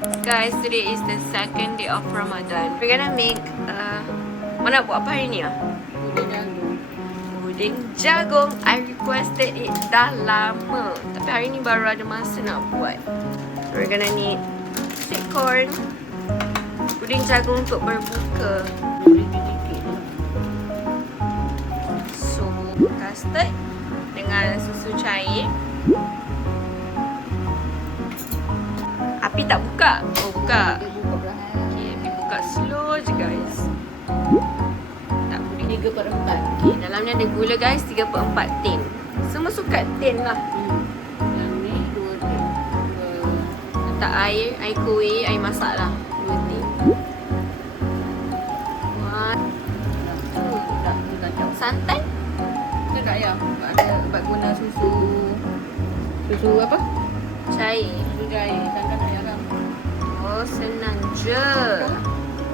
Guys, today is the second day of Ramadan. We're gonna make mana buat apa hari ni ah? Puding jagung. I requested it dah lama, tapi hari ni baru ada masa nak buat. So we're gonna need sweet corn, puding jagung untuk berbuka, susu custard dengan susu cair. Api tak buka. Oh, buka. Okay, api buka slow je guys. Tak boleh 3/4. Okay, dalamnya ada gula guys, 3/4 tin. Semua suka tin lah. Yang ni 2 tin. Letak air kuih, air masak lah 2 tin. Santan? Kita tak payah. Sebab guna susu apa? Cair. Susu cair. Takkan nak payah kan? Oh, senang je.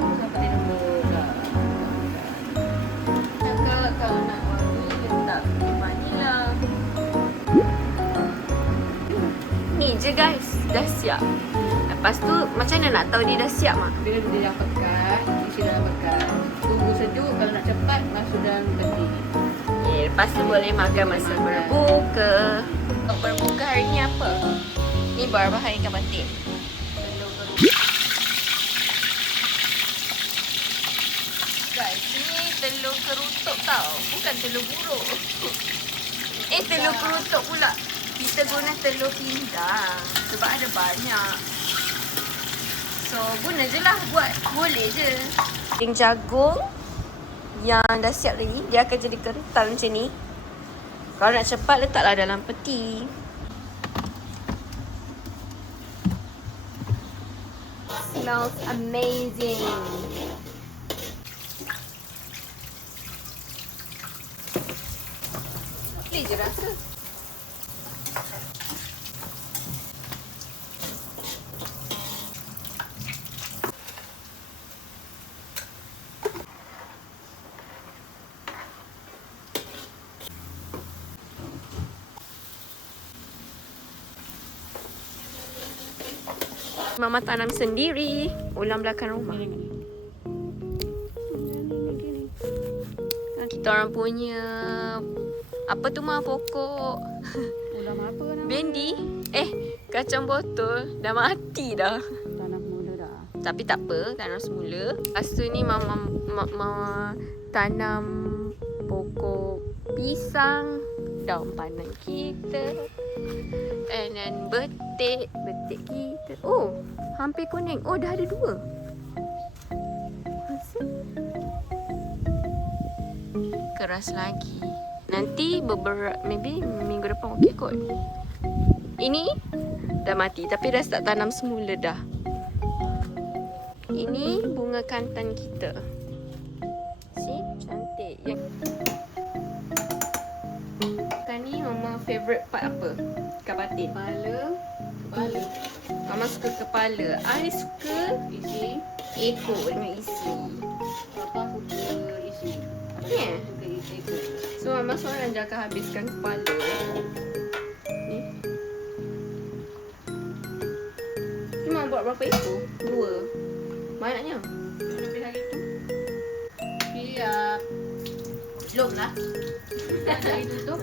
Sampai dia lembut lah. Kalau nak wangi, letak vanila. Ni je guys, dah siap. Lepas tu, macam mana nak tahu dia dah siap mak? Bila dia dah pekat, isi dalam pekat. Tunggu sejuk. Kalau nak cepat, masuk dalam peti. Okay, lepas tu boleh makan masa berbuka. Untuk berbuka hari ni apa? Ni bahan ikan batin. Guys, ni telur kerutuk tau. Bukan telur buruk. Telur kerutuk pula. Kita guna telur pindang. Sebab ada banyak. So, guna je lah buat. Boleh je. Puding jagung yang dah siap lagi, dia akan jadi kental macam ni. Kalau nak cepat, letaklah dalam peti. Smells amazing. Boleh je rasa. Mama tanam sendiri ulang belakang rumah. Kita orang punya apa tu mah pokok Ulam apa nama? bendi. Kacang botol dah mati dah. Tanam mula dah. Tapi tak apa, tanam semula. Lepas tu ni mama tanam pokok pisang, daun pandan kita. And then betik kita. Oh, hampir kuning. Oh, dah ada 2. Keras lagi. Nanti maybe minggu depan okey kot. Ini dah mati tapi dah start tanam semula dah. Ini bunga kantan kita. See, cantik. Kan ni mama favourite part apa? Ikan batin. Kepala. Mama suka kepala. I suka Isi. ekor dengan isi. Papa suka isi. Yeah. Suka isi ekor. So mama seorang je akan habiskan kepala. Ni. Ni mama buat berapa ekor? 2. Banyaknya. Lebih hari tu. Siap. Belum lah. Hari tutup.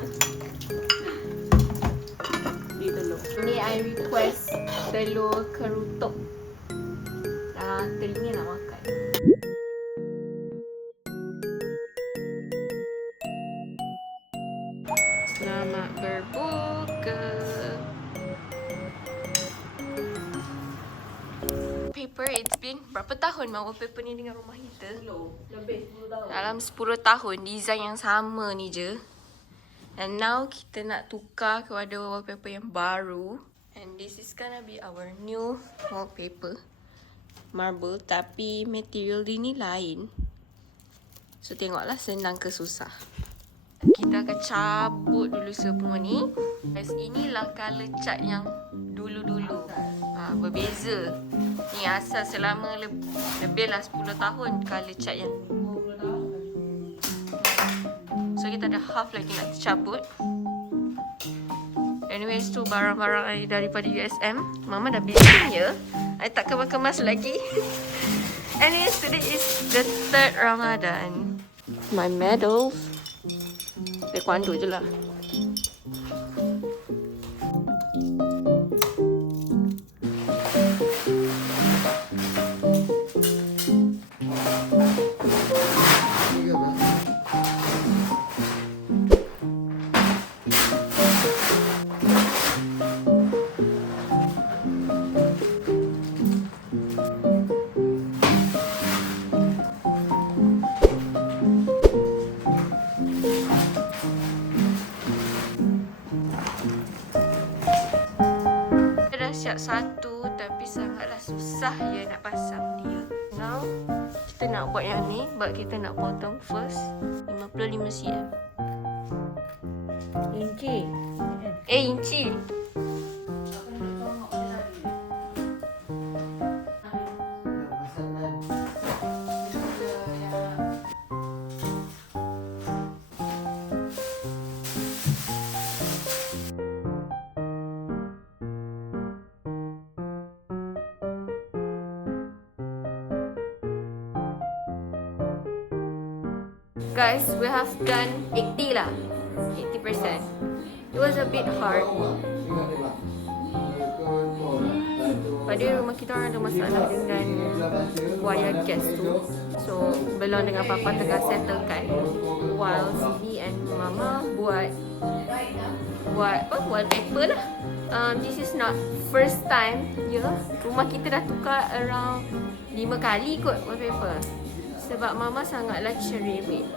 Ni telur. Ni I request telur kerutuk. Teringin nak makan. Selamat berbuka. Paper, it's been berapa tahun wallpaper ni dengan rumah kita? Lebih 10 tahun. Dalam 10 tahun, design yang sama ni je. And now kita nak tukar kepada wallpaper yang baru. And this is gonna be our new wallpaper. Marble, tapi material dia ni lain. So tengoklah senang ke susah. Kita akan cabut dulu semua ni. Guys, inilah colour cat yang dulu-dulu. Berbeza. Ni asal selama lebihlah 10 tahun colour cat yang ni. So kita ada half lagi nak cabut. Anyways, tu barang-barang I daripada USM. Mama dah bising ya. I tak kemas-kemas lagi. Anyways, today is the 3rd Ramadan. My medals. Taekwondo je lah. Siap satu tapi sangatlah susah ya nak pasang dia. Now kita nak buat yang ni, but kita nak potong first 55 cm. Inci. Inci. Guys, we have done 80 lah. 80%. It was a bit hard. Pada rumah kita orang ada masalah dengan wire gas tu. So, Belon dengan Papa tengah settlekan. While Sidi and Mama buat wallpaper lah. This is not first time. Rumah kita dah tukar around 5 kali kot wallpaper. Sebab Mama sangatlah cerewet.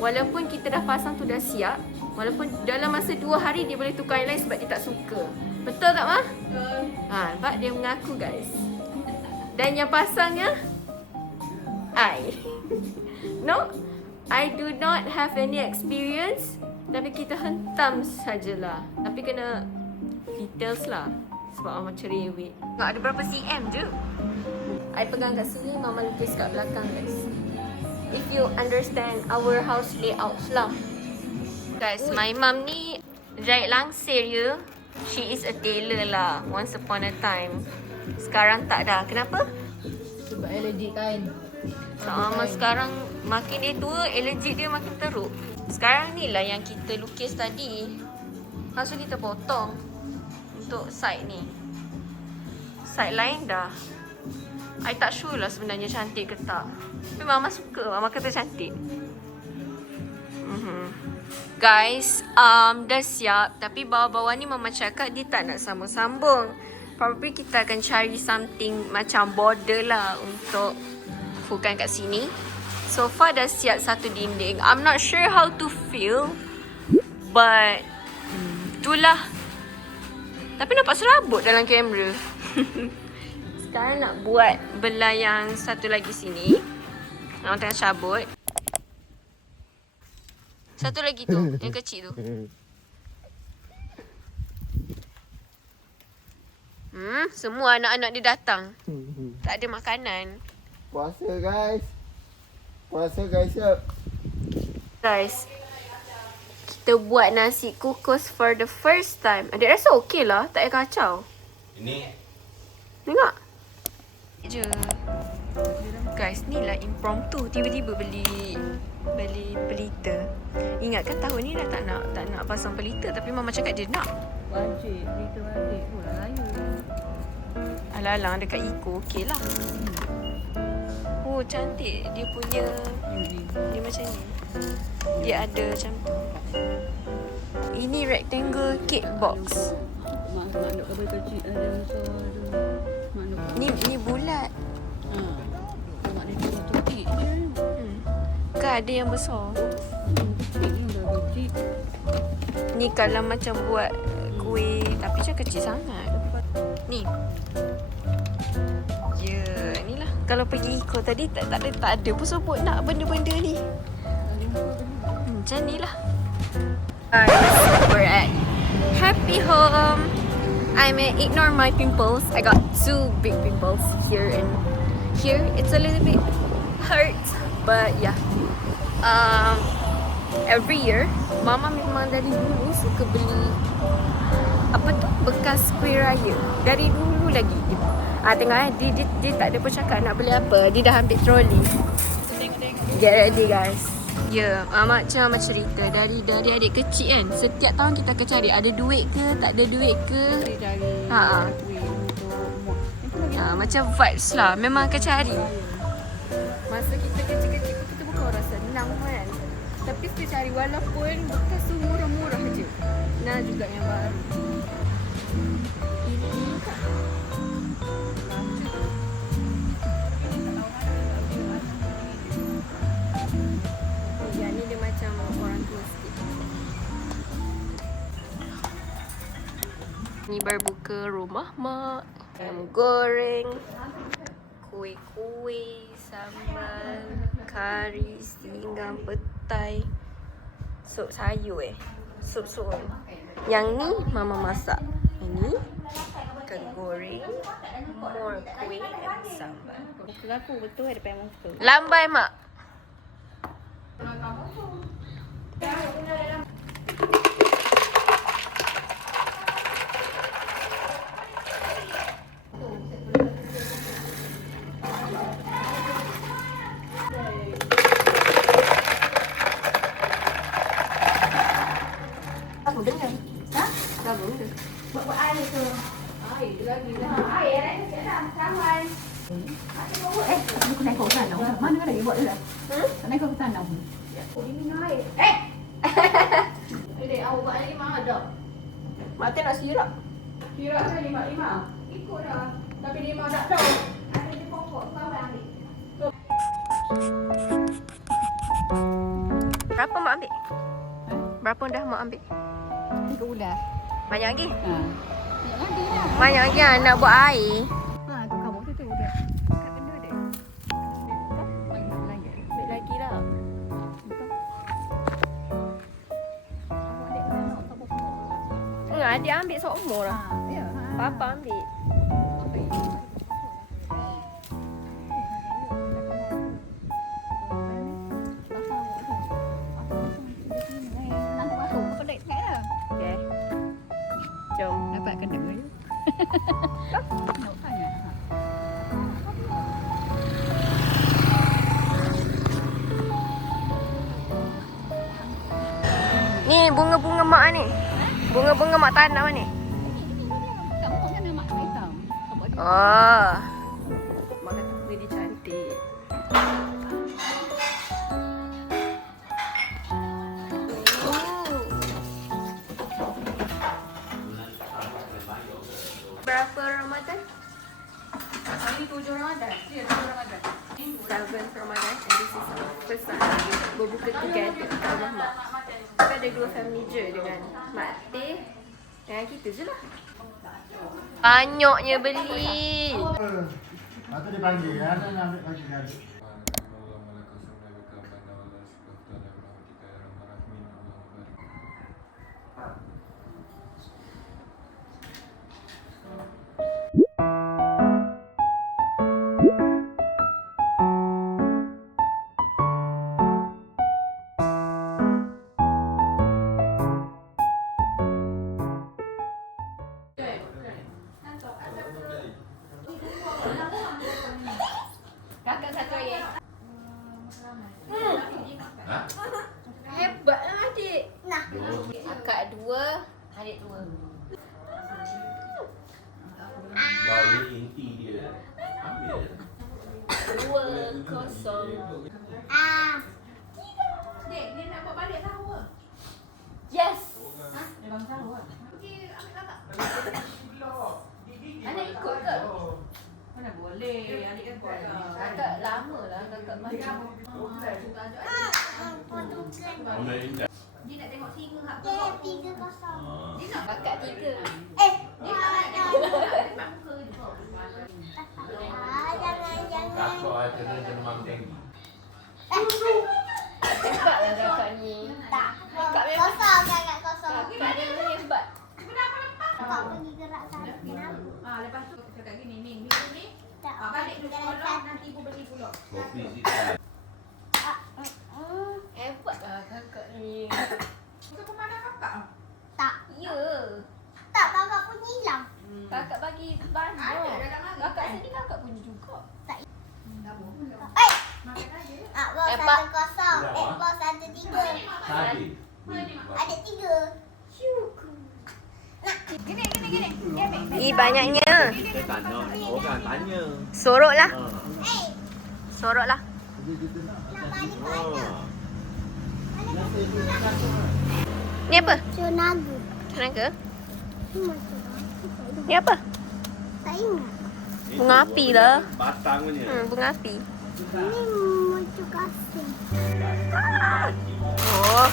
Walaupun kita dah pasang tu dah siap, walaupun dalam masa 2 hari dia boleh tukar yang lain sebab dia tak suka. Betul tak, Ma? Betul. Nampak dia mengaku, guys. Dan yang pasangnya I. No, I do not have any experience. Tapi kita hentam sajalah. Tapi kena details lah. Sebab Mama cerewet. Ada berapa cm je? I pegang kat sini, Mama lukis kat belakang, guys. If you understand our house layouts lah. Guys, my mum ni jahit langsir je. She is a tailor lah. Once upon a time. Sekarang tak dah. Kenapa? Sebab allergic kain. Sama sekarang makin dia tua, allergic dia makin teruk. Sekarang ni lah yang kita lukis tadi. Lepas tu kita potong untuk side ni. Side lain dah. I tak sure lah sebenarnya cantik ke tak. Tapi Mama suka. Mama kata cantik. Guys, dah siap. Tapi bawah-bawah ni Mama cakap dia tak nak sambung-sambung. Probably kita akan cari something macam border lah untuk fullkan kat sini. So far dah siap satu dinding. I'm not sure how to feel. But itulah. Tapi nampak serabut dalam kamera. Sekarang nak buat belah yang satu lagi sini. Orang tengah cabut. Satu lagi tu, yang kecil tu. Semua anak-anak dia datang. Tak ada makanan. Puasa guys. Puasa guys ya. Guys, kita buat nasi kukus for the first time. Adik rasa okey lah, tak payah kacau. Ini Tengok je. Guys, ni lah impromptu. Tiba-tiba beli pelita. Ingatkan tahun ni dah tak nak pasang pelita. Tapi Mama cakap dia nak. Wajib. Pelita wajib. Mula layu. Alang-alang dekat Eco, okey lah. Oh, cantik. Dia punya, dia macam ni. Dia ada macam tu. Ini rectangle cake box. Maknuk kabel kecil ada besar ada. Ni bulat. Maknuk dia kecil je. Kan ada yang besar. Kecil ni dah kecil. Ni kalau macam buat kuih, tapi macam kecil sangat. Ni. Ya, inilah. Kalau pergi Eco tadi tak ada pun sebut nak benda-benda ni. Macam ni lah. Guys, we're at Happy Home. I may ignore my pimples. I got 2 big pimples here and here. It's a little bit hurt, but yeah. Every year, Mama memang dari dulu suka beli apa tu, bekas kuih raya dari dulu lagi. Tengok dia tak ada pun cakap nak beli apa. Dia dah ambil troli. Get ready guys. Ya, macam cerita dari adik kecil kan. Setiap tahun kita akan cari ada duit ke, tak ada duit ke. Dia cari duit untuk mood. Macam vibes lah. Memang akan cari. Masa kita kecil-kecil kita bukan orang senang kan. Tapi kita cari walaupun bekas tu murah-murah je. Nah juga yang baru. Yang ni dia macam orang tua sikit. Ni baru buka rumah mak. Ayam goreng, kuih-kuih, sambal, kari, singgang, petai, sup sayur sup-sup. Yang ni mama masak. Ini ikan goreng, more kuih dan sambal. Muka aku betul ada depan muka. Lambai mak. Buat air tu. Air lagi dah. Air dah sampai. Bukan naik kau tanam. Mana kan lagi buat dia dah? Naik kau tanam. Oh, ini minum air. Dek, awak buat air 5 ada. Mak nak sirap. Kira kan 5. Ikut dah. Tapi 5 tak tahu. Ada di pokok kau ambil. Berapa mak ambil? Berapa dah mak ambil? 3 bulan. Banyak lagi? Banyak lagi dah. Banyak lagi lah nak buat air. Tu kamu tu dah. Kat benda dia. Banyak lagi. Ambil lagi lah. Adik ambil seumur lah. Ya. Papa ambil. Okay. Jom. Dapat kena ke? Nak tanya. Ni bunga-bunga mak ni. Bunga-bunga mak tanam ni. Kamu kan nama hitam. Oh. Mak kata bunga dia cantik. Berapa Ramadan? Hari 7 Ramadan. Ya, 7 Ramadan. 7th Ramadan and this is our first time berbuka together kat rumah mak. Kita ada 2 family je dengan Mak Teh dengan kita je lah. Banyaknya beli. Atau dia panggil ya, nak ambil lagi gaji. Kakak satu lagi. Hebatlah adik. Nah. Kakak 2, adik 2. Lalu inti dia. Ambil. 2-0. Dek, dia nak buat balik tahu ke? Yes. Dia bang tahu ke? Okey, ambil kakak. Anak ikut ke? Mana boleh, adik kan kuat ke? Kakak lama lah kakak macam. Ambil indah. Dia nak tengok singa hak. Dia nak kakak 3. Dia nak tengok muka dia. Kakak ada kena demam tinggi. Hebatlah kakak ni. Kakak memang kakak dia memang hebat. Lepas tu kita cakap gini, Min ni. Balik dulu sekolah, nanti ibu beli pulak. Kopi sikit. Hebatlah kakak ni. Bukan pemanah kakak. Ya. Tak, Papa Kakak sini kakak punya juga. Bos 1-0. Bos 1-3. Tadi. Ada 3. Gini. Ih, banyaknya. Saya tanya, orang tanya. Sorok lah. Eh, Sorok lah. nak balik mana? Ni apa? Cunagu. Tenaga? Ni apa? Tak ingat. Bunga api lah. Batang punya. Bunga api. Ini muncul kasih. Oh.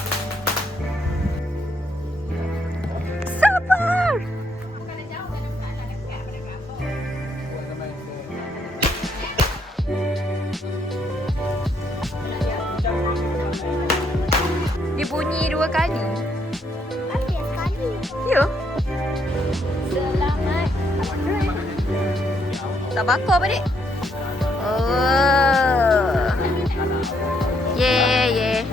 Sabar. Dia bunyi 2 kali. Ada sekali. Ya. Selamat. Tak bakar apa, Dik? Oh. Yeah.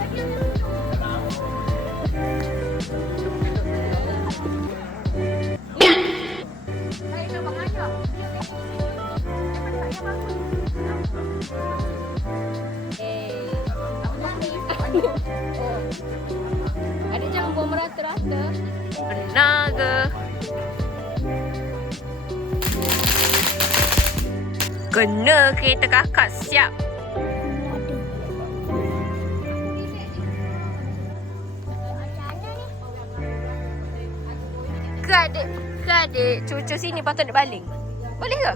Adik jangan buang merata-rata. Tenaga. Kena kereta kakak siap. Ke adik cucu sini patut nak baling. Boleh ke?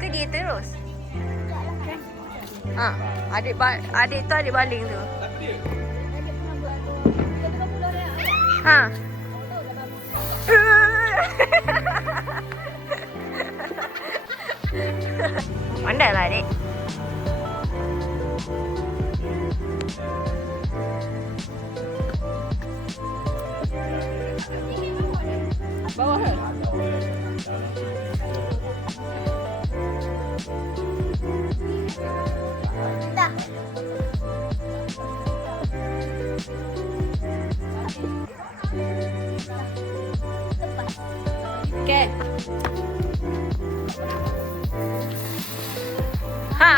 Ke dia terus? Ha, adik tu adik baling tu. Ha. Pandai lah, adik. Bawah ke? Tak. Okay. Ha.